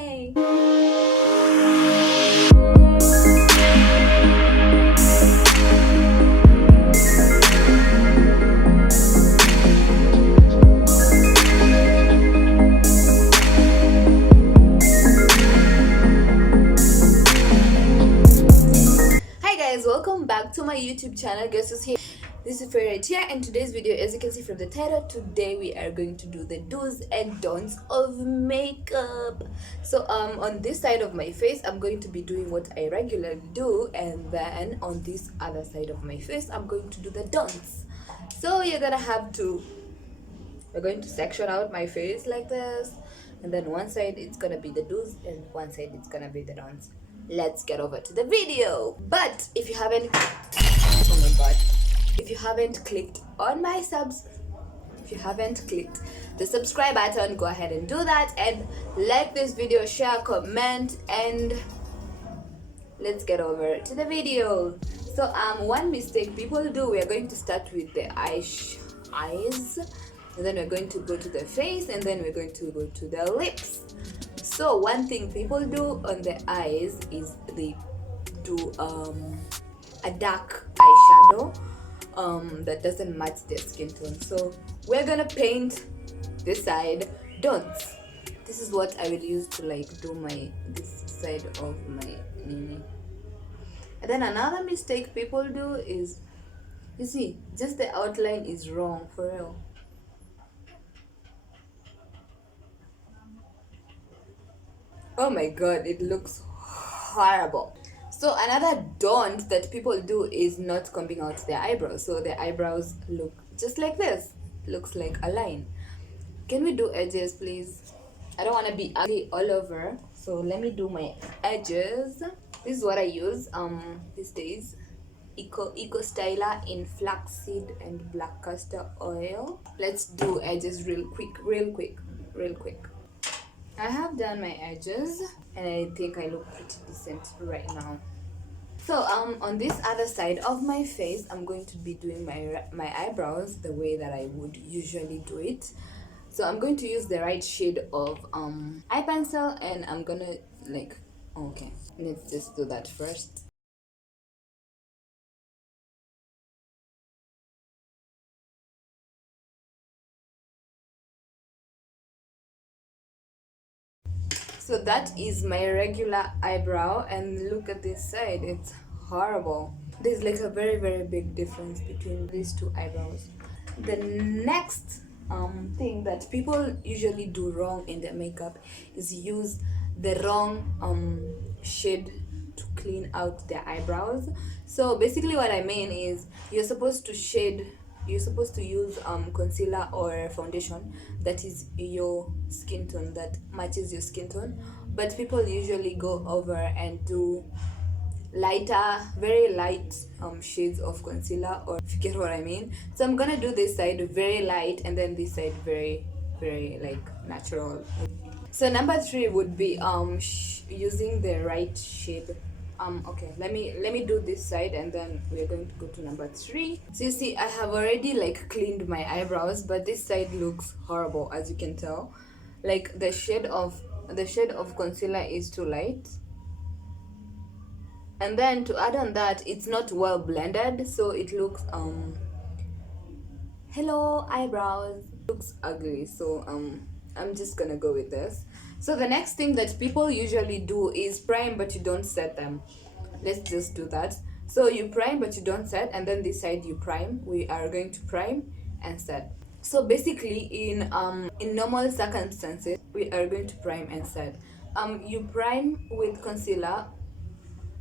Heeeeyy! Hi guys, welcome back to my YouTube channel. Guess who's here? This is Heeeeyy here, and today's video, as you can see from the title, today we are going to do the do's and don'ts of makeup. So on this side of my face, I'm going to be doing what I regularly do, and then on this other side of my face, I'm going to do the don'ts. So we're going to section out my face like this, and then one side it's gonna be the do's and one side it's gonna be the don'ts. Let's get over to the video. But if you haven't, oh my god, if you haven't clicked on my subs, if you haven't clicked the subscribe button, go ahead and do that, and like this video, share, comment, and let's get over to the video. So one mistake people do, we are going to start with the eyes, and then we're going to go to the face, and then we're going to go to the lips. So one thing people do on the eyes is they do a dark eyeshadow that doesn't match their skin tone. So we're gonna paint this side don'ts. This is what I will use to do this side of my nini. And then another mistake people do is, you see, just the outline is wrong, for real. Oh my god, it looks horrible. So another don't that people do is not combing out their eyebrows. So their eyebrows look just like this. Looks like a line. Can we do edges, please? I don't want to be ugly all over. So let me do my edges. This is what I use these days. Eco Styler in flaxseed and black castor oil. Let's do edges real quick. I have done my edges and I think I look pretty decent right now. So on this other side of my face, I'm going to be doing my eyebrows the way that I would usually do it. So I'm going to use the right shade of eye pencil, and I'm gonna okay, let's just do that first. So that is my regular eyebrow, and look at this side, it's horrible. There's like a very big difference between these two eyebrows. The next thing that people usually do wrong in their makeup is use the wrong shade to clean out their eyebrows. So basically what I mean is you're supposed to use concealer or foundation that is your skin tone, that matches your skin tone, but people usually go over and do very light shades of concealer, or if you get what I mean. So I'm gonna do this side very light, and then this side very natural. So number 3 would be using the right shade. Okay, let me do this side, and then we're going to go to number 3. So you see, I have already cleaned my eyebrows, but this side looks horrible, as you can tell. Like the shade of concealer is too light, and then to add on that, it's not well blended, so it looks hello eyebrows, looks ugly. So I'm just gonna go with this. So the next thing that people usually do is prime but you don't set them. Let's just do that. So you prime but you don't set, and then this side you prime. We are going to prime and set. So basically in normal circumstances, we are going to prime and set. You prime with concealer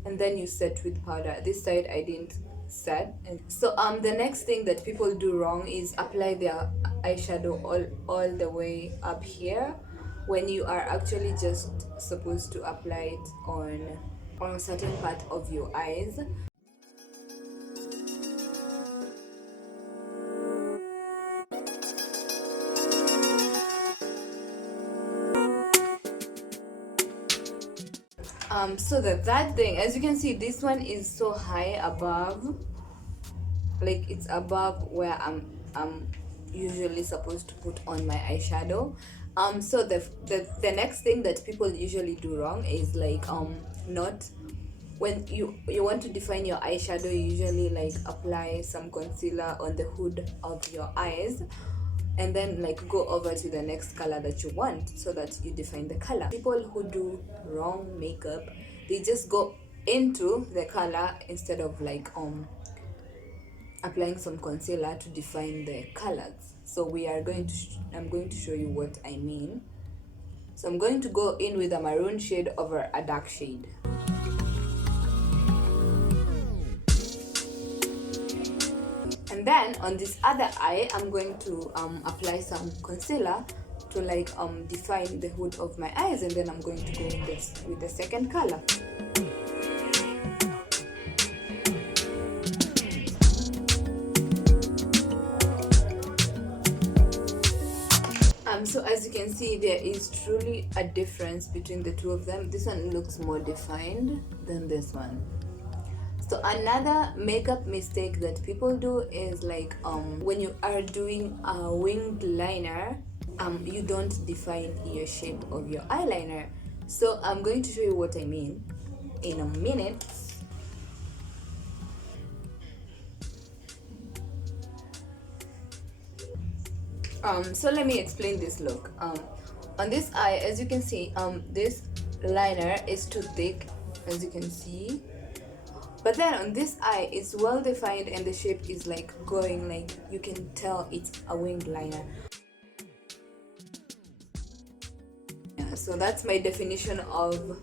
and then you set with powder. This side I didn't set. And so the next thing that people do wrong is apply their eyeshadow all the way up here, when you are actually just supposed to apply it on a certain part of your eyes. So the third thing, as you can see, this one is so high above, like it's above where I'm usually supposed to put on my eyeshadow. So the next thing that people usually do wrong is like not when you want to define your eyeshadow, you usually like apply some concealer on the hood of your eyes and then like go over to the next color that you want so that you define the color. People who do wrong makeup, they just go into the color instead of like applying some concealer to define the colors. So we are going to I'm going to show you what I mean. So I'm going to go in with a maroon shade over a dark shade. And then on this other eye, I'm going to apply some concealer to like define the hood of my eyes, and then I'm going to go with the second color. So as you can see, there is truly a difference between the two of them. This one looks more defined than this one. So another makeup mistake that people do is like when you are doing a winged liner, you don't define your shape of your eyeliner. So I'm going to show you what I mean in a minute. So let me explain this look. On this eye, as you can see, this liner is too thick, as you can see. But then on this eye, it's well defined and the shape is like going, like you can tell it's a winged liner. Yeah, so that's my definition of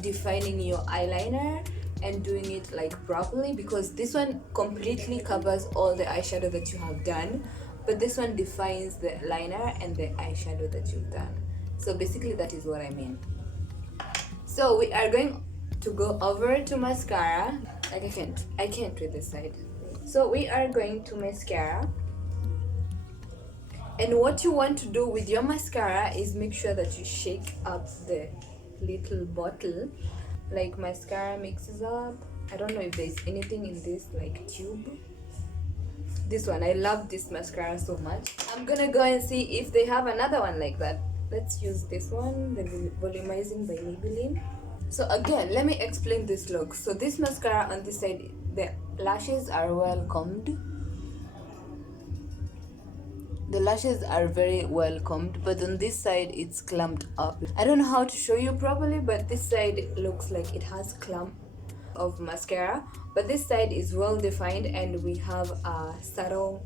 defining your eyeliner and doing it like properly, because this one completely covers all the eyeshadow that you have done, but this one defines the liner and the eyeshadow that you've done. So basically that is what I mean. So we are going to go over to mascara. Like I can't read this side. So we are going to mascara. And what you want to do with your mascara is make sure that you shake up the little bottle. Like mascara mixes up. I don't know if there's anything in this like tube. This one, I love this mascara so much. I'm gonna go and see if they have another one like that. Let's use this one, the Volumizing by Maybelline. So again, let me explain this look. So this mascara on this side, the lashes are well combed. The lashes are very well combed, but on this side it's clumped up. I don't know how to show you properly, but this side looks like it has clump of mascara, but this side is well defined and we have a subtle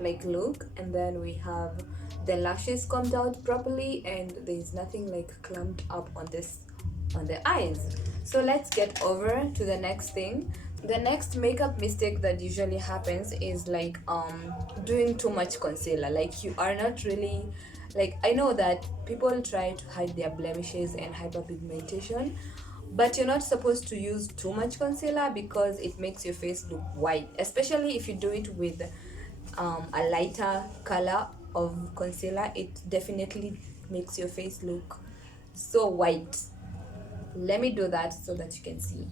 like look, and then we have the lashes combed out properly and there's nothing like clumped up on the eyes. So let's get over to the next thing. The next makeup mistake that usually happens is like doing too much concealer. Like you are not really, like, I know that people try to hide their blemishes and hyperpigmentation, but you're not supposed to use too much concealer because it makes your face look white, especially if you do it with a lighter color of concealer. It definitely makes your face look so white. Let me do that so that you can see.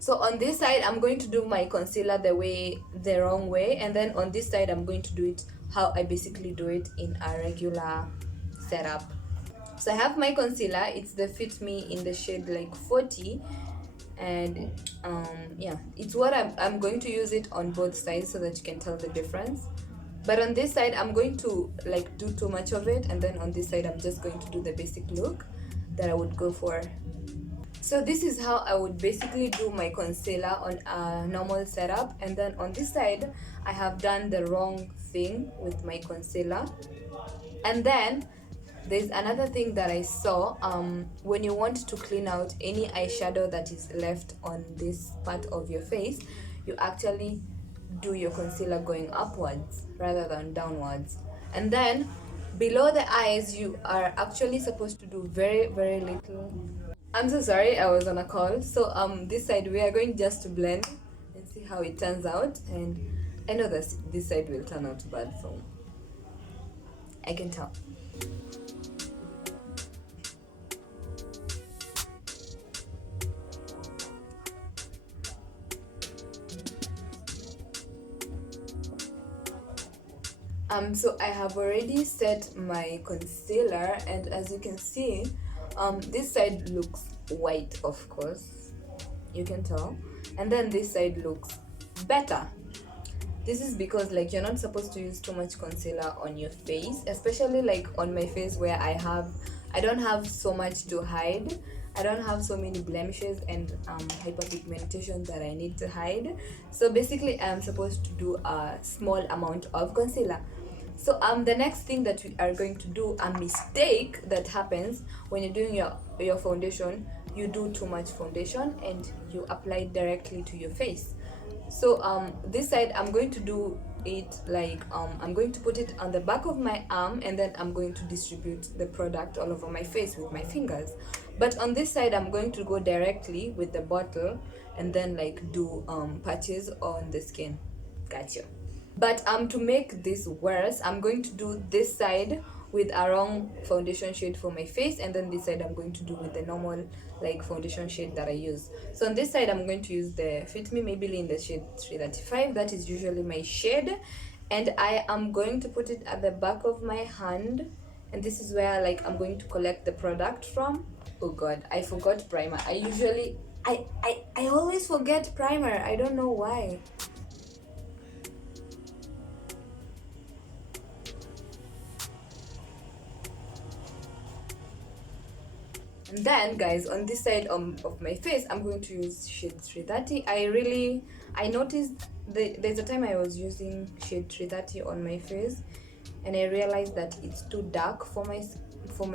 So on this side, I'm going to do my concealer the wrong way, and then on this side I'm going to do it how I basically do it in a regular setup. So I have my concealer. It's the Fit Me in the shade like 40, and yeah, it's what I'm going to use it on both sides so that you can tell the difference. But on this side I'm going to like do too much of it, and then on this side I'm just going to do the basic look that I would go for. So this is how I would basically do my concealer on a normal setup, and then on this side I have done the wrong thing with my concealer. And then there's another thing that I saw. When you want to clean out any eyeshadow that is left on this part of your face, you actually do your concealer going upwards rather than downwards. And then below the eyes you are actually supposed to do very little. I'm so sorry, I was on a call. So this side we are going just to blend and see how it turns out, and I know that this side will turn out bad, so I can tell. So I have already set my concealer, and as you can see, this side looks white, of course, you can tell, and then this side looks better. This is because like you're not supposed to use too much concealer on your face, especially like on my face where I don't have so much to hide. I don't have so many blemishes and hyperpigmentation that I need to hide. So basically I'm supposed to do a small amount of concealer. So the next thing that we are going to do, a mistake that happens when you're doing your foundation, you do too much foundation and you apply it directly to your face. So this side I'm going to do it like I'm going to put it on the back of my arm, and then I'm going to distribute the product all over my face with my fingers. But on this side I'm going to go directly with the bottle and then like do patches on the skin. Gotcha. But to make this worse, I'm going to do this side with a wrong foundation shade for my face, and then this side I'm going to do with the normal like foundation shade that I use. So on this side I'm going to use the Fit Me Maybelline, the shade 335. That is usually my shade, and I am going to put it at the back of my hand, and this is where like I'm going to collect the product from. Oh god, I forgot primer. I always forget primer. I don't know why. And then guys, on this side of my face I'm going to use shade 330. I noticed there's a time I was using shade 330 on my face, and I realized that it's too dark for my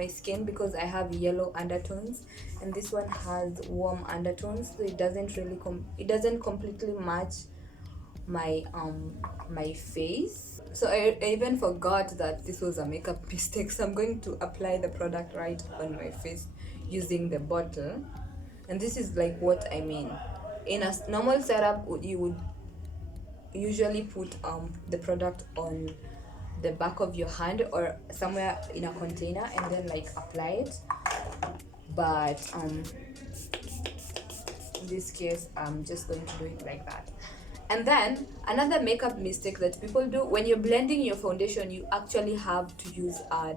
skin because I have yellow undertones, and this one has warm undertones, so it doesn't really it doesn't completely match my face. So I even forgot that this was a makeup mistake, so I'm going to apply the product right on my face using the bottle. And this is like what I mean. In a normal setup, you would usually put the product on the back of your hand or somewhere in a container and then like apply it. But in this case I'm just going to do it like that. And then another makeup mistake that people do, when you're blending your foundation, you actually have to use a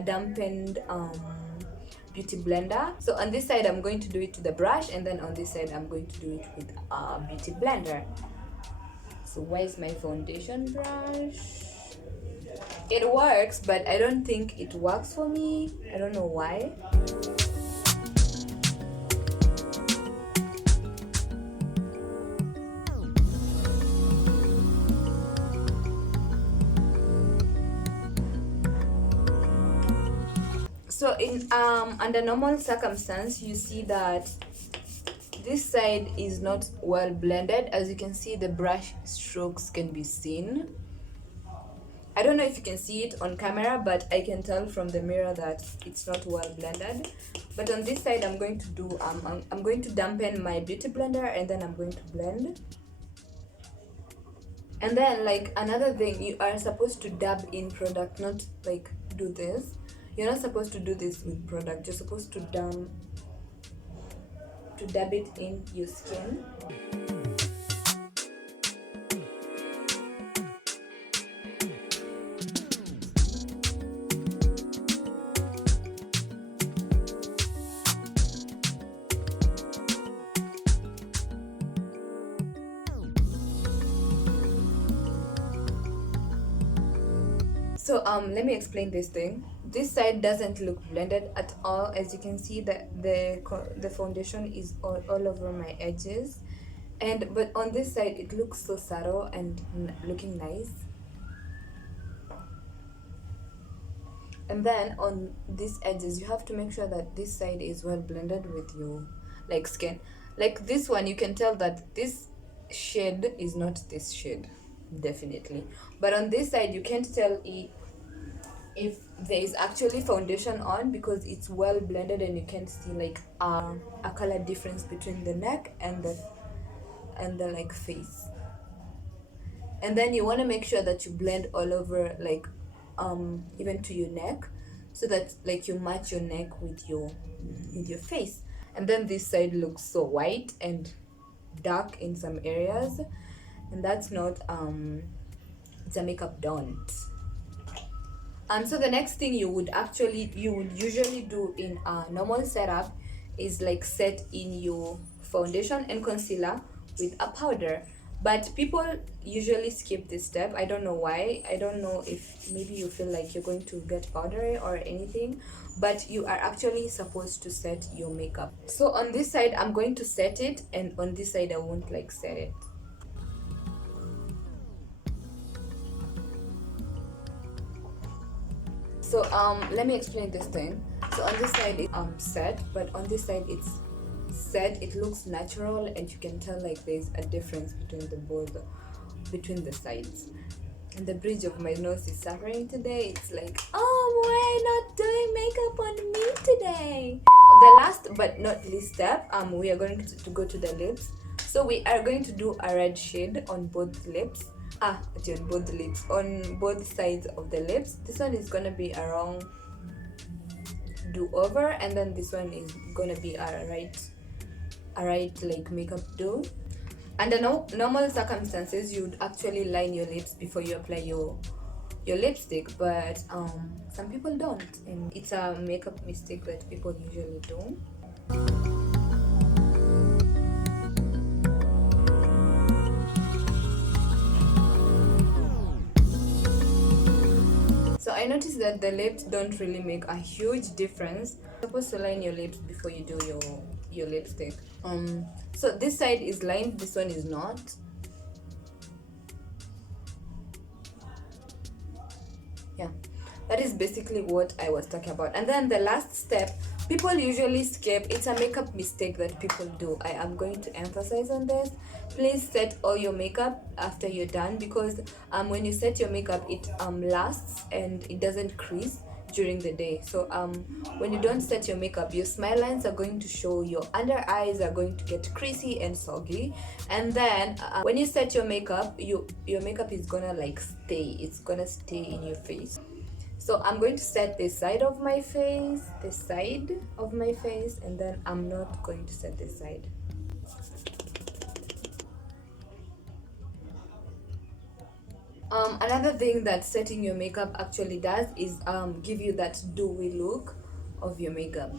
dampened beauty blender. So on this side I'm going to do it to the brush, and then on this side I'm going to do it with a beauty blender. So where's my foundation brush? It works, but I don't think it works for me. I don't know why. So in under normal circumstance, you see that this side is not well blended. As you can see, the brush strokes can be seen. I don't know if you can see it on camera, but I can tell from the mirror that it's not well blended. But on this side I'm going to do I'm going to dampen my beauty blender, and then I'm going to blend. And then like another thing, you are supposed to dab in product, not like do this. You're not supposed to do this with product. You're supposed to dab it in your skin. So let me explain this thing. This side doesn't look blended at all. As you can see, the foundation is all over my edges, but on this side it looks so subtle and looking nice. And then on these edges you have to make sure that this side is well blended with your like skin. Like this one, you can tell that this shade is not this shade, definitely. But on this side you can't tell if there is actually foundation on, because it's well blended and you can't see like a color difference between the neck and the like face. And then you want to make sure that you blend all over, like even to your neck, so that like you match your neck with your face. And then this side looks so white and dark in some areas, and that's not it's a makeup don't. So the next thing you would usually do in a normal setup is like set in your foundation and concealer with a powder, but people usually skip this step. I don't know why. I don't know if maybe you feel like you're going to get powdery or anything, but you are actually supposed to set your makeup. So on this side I'm going to set it, and on this side I won't like set it. So let me explain this thing. So on this side it's set, but on this side it's set. It looks natural, and you can tell like there's a difference between the sides. And the bridge of my nose is suffering today. It's like, oh, we're not doing makeup on me today. The last but not least step, we are going to go to the lips. So we are going to do a red shade on both lips. Actually on both lips, on both sides of the lips. This one is gonna be a wrong do over, and then this one is gonna be a right like makeup do. Under normal circumstances, you'd actually line your lips before you apply your lipstick, but some people don't, and it's a makeup mistake that people usually do. So I noticed that the lips don't really make a huge difference. You're supposed to line your lips before you do your lipstick. So this side is lined, this one is not. Yeah, that is basically what I was talking about. And then the last step, people usually skip. It's a makeup mistake that people do. I am going to emphasize on this. Please set all your makeup after you're done, because when you set your makeup, it lasts and it doesn't crease during the day. So when you don't set your makeup, your smile lines are going to show, your under eyes are going to get creasy and soggy, and then when you set your makeup, your makeup is gonna like stay. It's gonna stay in your face. So I'm going to set this side of my face, and then I'm not going to set this side. Another thing that setting your makeup actually does is give you that dewy look of your makeup.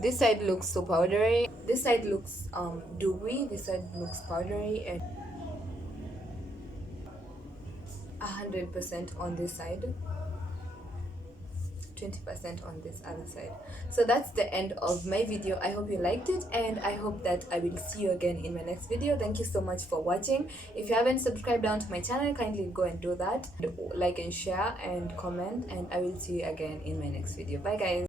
This side looks so powdery, this side looks dewy, this side looks powdery, and 100% on this side, 20% on this other side. So that's the end of my video. I hope you liked it, and I hope that I will see you again in my next video. Thank you so much for watching. If you haven't subscribed down to my channel, kindly go and do that. Like and share and comment, and I will see you again in my next video. Bye guys.